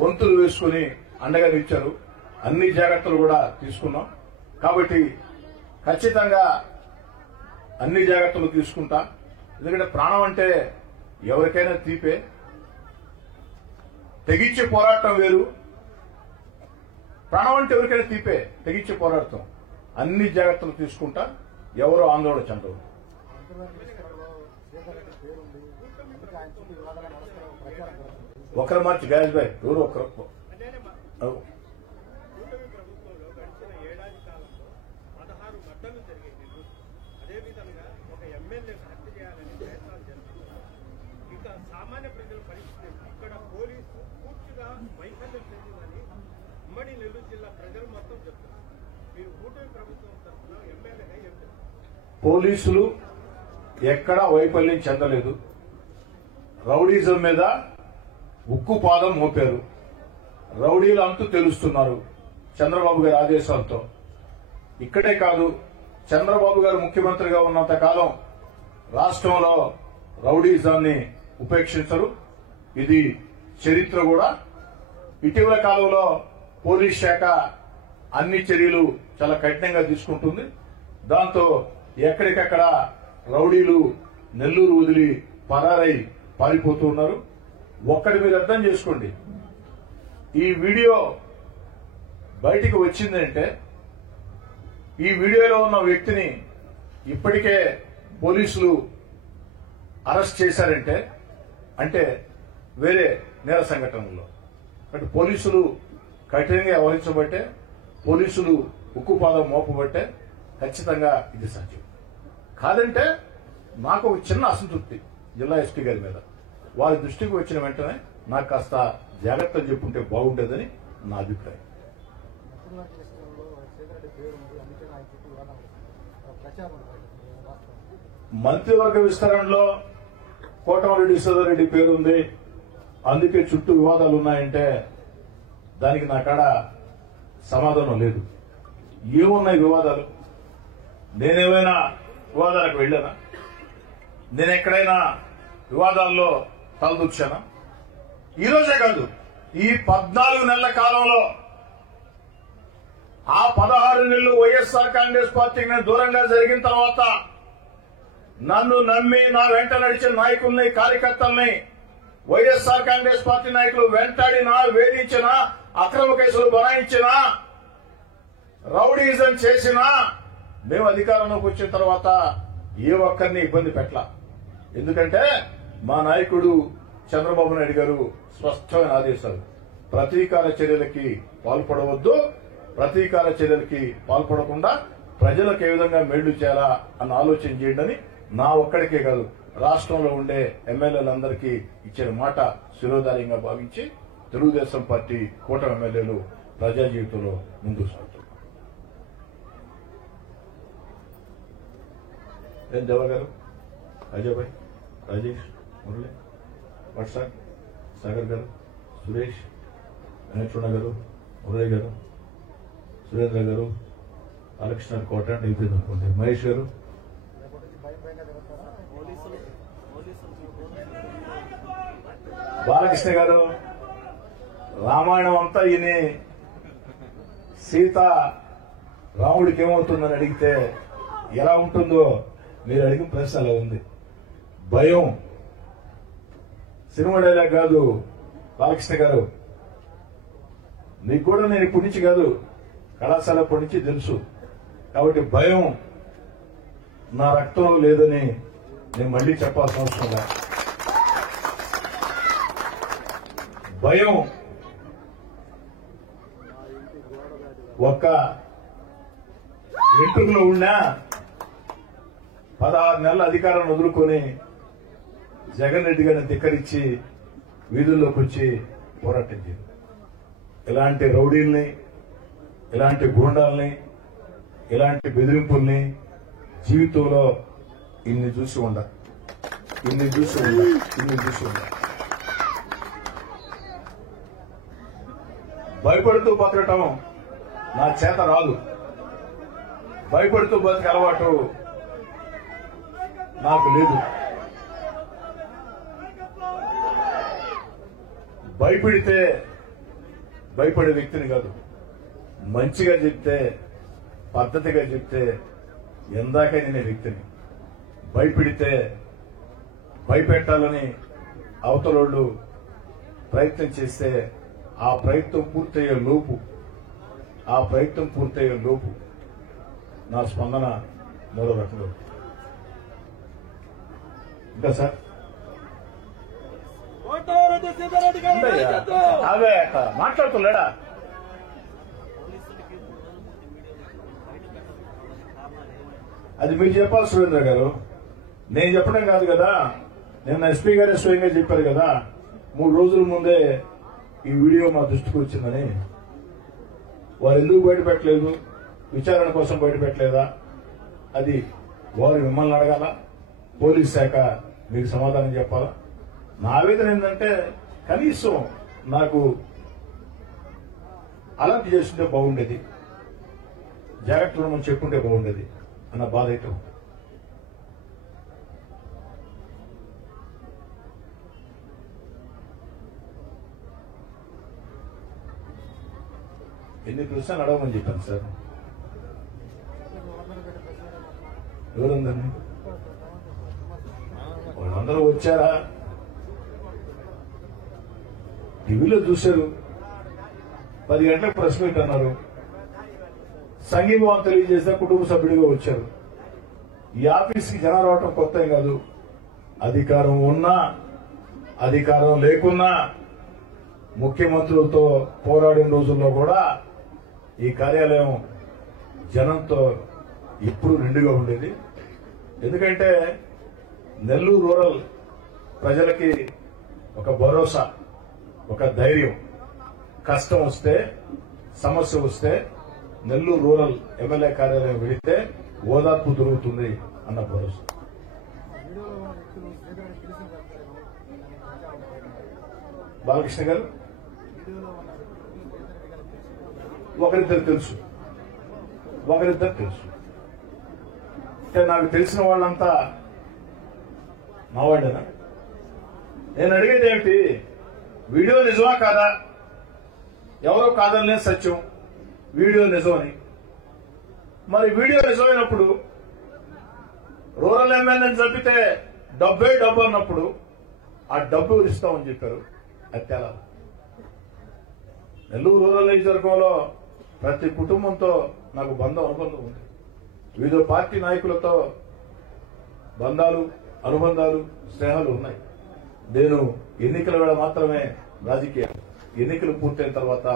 వంతులు వేసుకుని అండగా నిలిచారు. అన్ని జాగ్రత్తలు కూడా తీసుకున్నాం. కాబట్టి ఖచ్చితంగా అన్ని జాగ్రత్తలు తీసుకుంటా. ఎందుకంటే ప్రాణం అంటే ఎవరికైనా తీపే. తెగించి పోరాటం వేరు, ప్రాణం అంటే ఎవరికైనా తీపే. తెగించి పోరాడతాం. అన్ని జాగ్రత్తలు తీసుకుంటా. ఎవరో ఆందోళన చెందరు. ఒకరి మార్చి గాయస్ భాయ్ ఎవరు ఒకరు సామాన్య ప్రజల పరిస్థితి ఇక్కడ పోలీసు పూర్తిగా వైఫల్యం చెందిందని ఉమ్మడి నెల్లూరు జిల్లా ప్రజలు మొత్తం చెప్తున్నారు. మీరు కూటమి ప్రభుత్వం తరఫున ఎమ్మెల్యేగా ఏం చెప్తారు? పోలీసులు ఎక్కడా వైఫల్యం చెందలేదు. రౌడీజం మీద ఉక్కు పాదం మోపారు. రౌడీలు అంటూ తెలుస్తున్నారు చంద్రబాబు గారి ఆదేశాలతో. ఇక్కడే కాదు, చంద్రబాబు గారు ముఖ్యమంత్రిగా ఉన్నంత కాలం రాష్ట్రంలో రౌడీజాన్ని ఉపేక్షించరు. ఇది చరిత్ర కూడా. ఇటీవల కాలంలో పోలీస్ శాఖ అన్ని చర్యలు చాలా కఠినంగా తీసుకుంటుంది. దాంతో ఎక్కడికక్కడ రౌడీలు నెల్లూరు వదిలి పరారై పారిపోతూ ఉన్నారు. ఒక్కడి మీరు అర్థం చేసుకోండి, ఈ వీడియో బయటికి వచ్చిందంటే ఈ వీడియోలో ఉన్న వ్యక్తిని ఇప్పటికే పోలీసులు అరెస్ట్ చేశారంటే అంటే వేరే నేర సంఘటనలో. అంటే పోలీసులు కఠినంగా వ్యవహరించబట్టే, పోలీసులు ఉక్కుపాదం మోపబట్టే ఖచ్చితంగా ఇది సాధ్యం. కాదంటే నాకు ఒక చిన్న అసంతృప్తి జిల్లా ఎస్పీ గారి మీద. వారి దృష్టికి వచ్చిన వెంటనే నాకు కాస్త జాగ్రత్తలు చెప్పుంటే బాగుండేదని నా అభిప్రాయం. మంత్రివర్గ విస్తరణలో కోటమిరెడ్డి శ్రీధర్రెడ్డి పేరుంది, అందుకే చుట్టూ వివాదాలు ఉన్నాయంటే దానికి నా కాడ సమాధానం లేదు. ఏమున్నాయి వివాదాలు? నేనేమైనా వివాదాలకు వెళ్ళానా? నేనెక్కడైనా వివాదాల్లో తలదూర్చానా? ఈ రోజే కాదు, ఈ 14 నెలల కాలంలో ఆ 16 నెలలు వైఎస్ఆర్ కాంగ్రెస్ పార్టీకి నేను దూరంగా జరిగిన తర్వాత నన్ను నమ్మి నా వెంట నడిచిన నాయకుల్ని, కార్యకర్తల్ని వైఎస్ఆర్ కాంగ్రెస్ పార్టీ నాయకులు వెంటాడినా, వేధించినా, అక్రమ కేసులు బనాయించినా, రౌడీజం చేసినా మేము అధికారంలోకి వచ్చిన తర్వాత ఏ ఒక్కరిని ఇబ్బంది పెట్టలా. ఎందుకంటే మా నాయకుడు చంద్రబాబు నాయుడు గారు స్పష్టమైన ఆదేశాలు, ప్రతీకార చర్యలకి పాల్పడవద్దు, ప్రతీకార చర్యలకి పాల్పడకుండా ప్రజలకు ఏ విధంగా మేళ్లు చేయాలా అన్న ఆలోచన చేయండి. నా ఒక్కడికే కాదు, రాష్ట్రంలో ఉండే ఎమ్మెల్యేలందరికీ ఇచ్చిన మాట శిరోధార్యంగా భావించి తెలుగుదేశం పార్టీ కూటమి ఎమ్మెల్యేలు ప్రజా జీవితంలో ముందుకు సాగుతున్నారు. ఏం జవహర్ గారు, అజయ్ భాయ్, రాజేష్, మురళి, వాట్సాప్, సాగర్ గారు, సురేష్, వెంకటరమణ గారు, మురళి గారు, సురేంద్ర గారు, బాలకృష్ణ కోట అయిపోయింది అనుకోండి, మహేష్ గారు, బాలకృష్ణ గారు, రామాయణం అంతా ఈయన సీత రాముడికి ఏమవుతుందని అడిగితే ఎలా ఉంటుందో మీరు అడిగిన ప్రశ్న అలా ఉంది. భయం సినిమా డైలాగ్ కాదు బాలకృష్ణ గారు, మీకు కూడా నేను ఇప్పటి నుంచి కాదు, కళాశాల అప్పటి నుంచి తెలుసు. కాబట్టి భయం నా రక్తంలో లేదని నేను మళ్లీ చెప్పాల్సిన అవసరం లేదు. భయం ఒక్క వెంట్రుకలో ఉన్నా 16 నెలల అధికారాన్ని వదులుకొని జగన్ రెడ్డి గారిని ధిక్కరించి వీధుల్లోకి వచ్చి పోరాటం చేయాలి. ఇలాంటి రౌడీల్ని, ఇలాంటి గూండాల్ని, ఇలాంటి బెదిరింపుల్ని జీవితంలో ఇన్ని చూసి ఉండ. భయపడుతూ బతకటం నా చేత రాదు. భయపడుతూ బతికే అలవాటు నాకు లేదు. భయపెడితే భయపడే వ్యక్తిని కాదు. మంచిగా చెప్తే, పద్ధతిగా చెప్తే ఎందాక నేనే వ్యక్తిని. భయపెడితే, భయపెట్టాలని అవతలోళ్ళు ప్రయత్నం చేస్తే ఆ ప్రయత్నం పూర్తయ్యే లోపు నా స్పందన మరో రకంగా. ఇంకా సార్ అవే మాట్లాడుతున్నాడా? అది మీరు చెప్పాలి సురేంద్ర గారు, నేను చెప్పడం కాదు కదా. నిన్న ఎస్పీ గారే స్వయంగా చెప్పారు కదా, 3 రోజుల ముందే ఈ వీడియో మా దృష్టికి వచ్చిందని. వారు ఎందుకు బయటపెట్టలేదు, విచారణ కోసం బయటపెట్టలేదా, అది వారు మిమ్మల్ని అడగాల, పోలీస్ శాఖ మీకు సమాధానం చెప్పాలా. నా ఆవేదన ఏంటంటే కనీసం నాకు అలర్ట్ చేస్తుంటే బాగుండేది, జాగ్రత్తలు మనం చెప్పుంటే బాగుండేది అన్న బాధ అయితే. ఎన్ని ప్రశ్నలు అడగమని చెప్పాను సార్. ఎవరుందండి? వాళ్ళందరూ వచ్చారా? టీవీలో చూశారు. 10 గంటలకు ప్రెస్ మీట్ అన్నారు. సంఘీభావం తెలియజేస్తే కుటుంబ సభ్యుడిగా వచ్చారు. ఈ ఆఫీస్కి జనాలు రావటం కొత్త ఏం కాదు. అధికారం ఉన్నా అధికారం లేకున్నా ముఖ్యమంత్రులతో పోరాడిన రోజుల్లో కూడా ఈ కార్యాలయం జనంతో ఎప్పుడు నిండుగా ఉండేది. ఎందుకంటే నెల్లూరు రూరల్ ప్రజలకి ఒక భరోసా, ఒక ధైర్యం. కష్టం వస్తే, సమస్య వస్తే నెల్లూరు రూరల్ ఎమ్మెల్యే కార్యాలయం వెళితే ఓదార్పు దొరుకుతుంది అన్న భరోసా. బాలకృష్ణ గారు ఒకరిద్దరు తెలుసు. అంటే నాకు తెలిసిన వాళ్ళంతా మా వాళ్ళేనా? నేను అడిగేది ఏమిటి, వీడియో నిజమా కాదా? ఎవరో కాదనే సత్యం, వీడియో నిజమని. మరి వీడియో నిజమైనప్పుడు రూరల్ ఎమ్మెల్యేని చంపితే డబ్బు అన్నప్పుడు ఆ డబ్బు ఇస్తామని చెప్పారు. అది తెలా. నెల్లూరు రూరల్ నియోజకవర్గంలో ప్రతి కుటుంబంతో నాకు అనుబంధం ఉంది. వివిధ పార్టీ నాయకులతో బంధాలు, అనుబంధాలు, స్నేహాలు ఉన్నాయి. నేను ఎన్నికల వేళ మాత్రమే రాజకీయాలు, ఎన్నికలు పూర్తయిన తర్వాత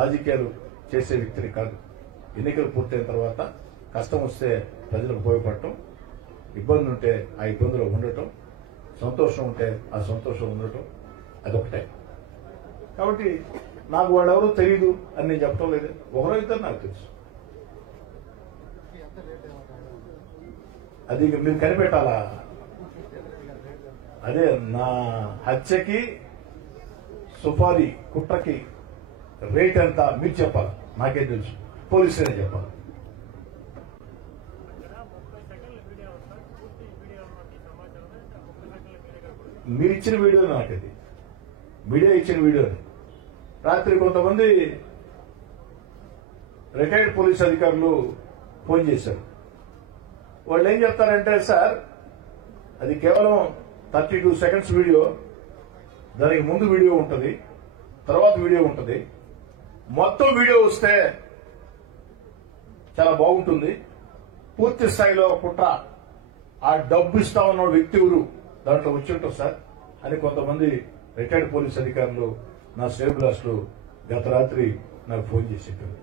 రాజకీయాలు చేసే వ్యక్తిని కాదు. ఎన్నికలు పూర్తయిన తర్వాత కష్టం వస్తే ప్రజలకు ఉపయోగపడటం, ఇబ్బంది ఉంటే ఆ ఇబ్బందులు ఉండటం, సంతోషం ఉంటే ఆ సంతోషం ఉండటం, అదొకటే. కాబట్టి నాకు వాడెవరూ తెలియదు అని నేను చెప్పడం లేదు. ఒకరో ఇద్దరు నాకు తెలుసు. అది మీరు కనిపెట్టాలా? అదే నా హత్యకి, సుపారీ కుట్రకి రేట్ ఎంత మీరు చెప్పాలి, నాకేం తెలుసు. పోలీసులే చెప్పాలి. మీరు ఇచ్చిన వీడియో నాకది, మీడియా ఇచ్చిన వీడియో. రాత్రి కొంతమంది రిటైర్డ్ పోలీస్ అధికారులు ఫోన్ చేశారు. వాళ్ళు ఏం చెప్తారంటే, సార్ అది కేవలం 32 సెకండ్స్ వీడియో, దానికి ముందు వీడియో ఉంటుంది, తర్వాత వీడియో ఉంటుంది. మొత్తం వీడియో వస్తే చాలా బాగుంటుంది. పూర్తి స్థాయిలో కుట్ర, ఆ డబ్బు ఇస్తామన్న వ్యక్తి ఎవరు దాంట్లో వచ్చి ఉంటారు సార్ అని కొంతమంది రిటైర్డ్ పోలీస్ అధికారులు, నా శ్రేయోభిలాషులు గత రాత్రి నాకు ఫోన్ చేసి చెప్పారు.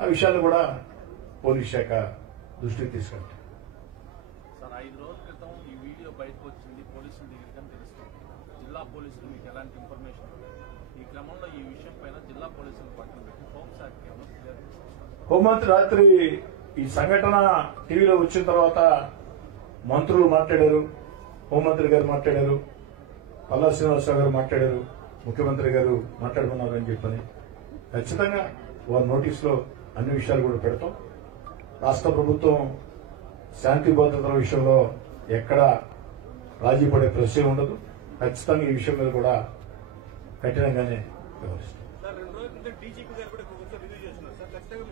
ఆ విషయాన్ని కూడా పోలీస్ శాఖ దృష్టికి తీసుకెళ్తారు. సార్ 5 రోజుల క్రితం ఈ వీడియో బయటకు వచ్చింది, పోలీసుల దగ్గరికి తెలుస్తుంది. జిల్లా పోలీసులు మీకు ఎలాంటి ఇన్ఫర్మేషన్? ఈ క్రమంలో ఈ విషయం పైన జిల్లా పోలీసులు పక్కన పెట్టి హోంశాఖకి ఏమన్నా క్లియర్? హోంమంత్రి రాత్రి ఈ సంఘటన టీవీలో వచ్చిన తర్వాత మంత్రులు మాట్లాడారు, హోంమంత్రి గారు మాట్లాడారు, పల్లా శ్రీనివాసరావు గారు మాట్లాడారు, ముఖ్యమంత్రి గారు మాట్లాడుతున్నారని చెప్పని ఖచ్చితంగా వారి నోటీసులో అన్ని విషయాలు కూడా పెడతాం. రాష్ట్ర ప్రభుత్వం శాంతి భద్రతల విషయంలో ఎక్కడా రాజీ పడే ప్రశ్నే ఉండదు. ఖచ్చితంగా ఈ విషయం మీద కూడా కఠినంగానే వ్యవహరిస్తాం. సార్ 2 రోజుల క్రితం డీజీపీ గారు కూడా ఒకసారి రివ్యూ చేస్తున్నారు సార్ ఖచ్చితంగా